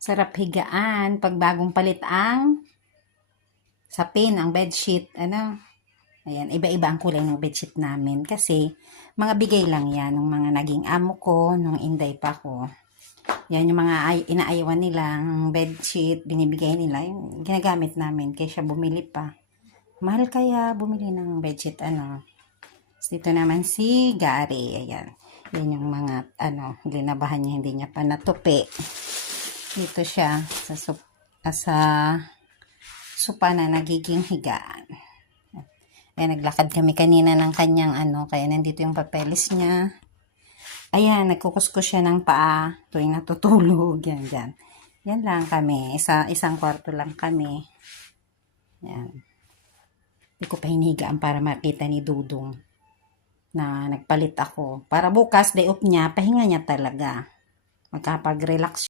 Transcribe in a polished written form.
Sarap higaan pag bagong palit ang sapin, ang bedsheet. Ano? Ayan, iba-iba ang kulay ng bedsheet namin. Kasi, mga bigay lang yan ng mga naging amo ko, nung inday pa ko. Yan yung mga inaayawan nilang bedsheet, binibigay nila. Yung ginagamit namin, kaya siya bumili pa. Mahal kaya bumili ng bedsheet, ano. Dito naman si Gary, ayan. Yan yung mga, linabahan niya, hindi niya pa natupi. Dito siya sa sopa na nagiging higaan. Ayan, naglakad kami kanina ng kanyang kaya nandito yung papeles niya. Ayan, nagkukuskus siya ng paa tuwing natutulog. Yan, dyan. Yan lang kami. Isang kwarto lang kami. Yan. Hindi ko pa hinihigaan para makita ni Dudong na nagpalit ako. Para bukas, day off niya, pahinga niya talaga. Magkapag-relax